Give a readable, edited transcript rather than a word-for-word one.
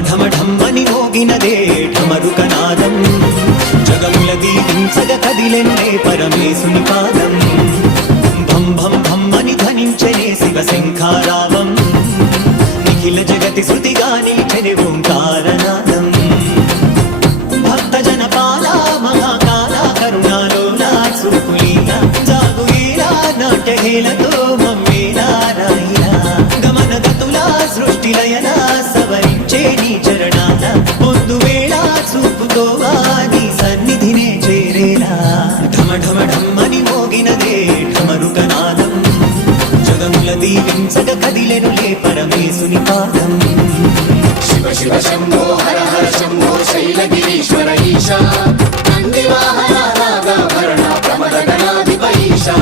ఢమ ఢమ్మని మోగినదే ఢమరుకనాదం జగముల దీవించగ కదిలెన్నే పరమేశుని పాదం భం భం భమ్మని ధ్వనించనే శివ శంఖారావం నిఖిల జగతి శృతిగా నిలిచెని ఓంకారనాదం భక్తజన పాల మహాకాల కరుణాలోలా చూపులీలా జాగులీలా నాట్యహేలతో మమ్మేలా రాయిలా గమన గతులా సృష్టిలయలా సవరించే నీ చరణాల పొందు వేళ చూపుకోవా నీ సన్నిధినే చేరేలా ఢమ ఢమ ఢమ్మని మోగినదే ఢమరుకనాదం జగముల దీవించగ కదిలెనులే పరమేశుని పాదం శివ శివ శంభో హర హర శంభో శైలగిరీశ్వర ఈశా నందివాహన నాగాభరణ ప్రమద గణాధిప ఈశా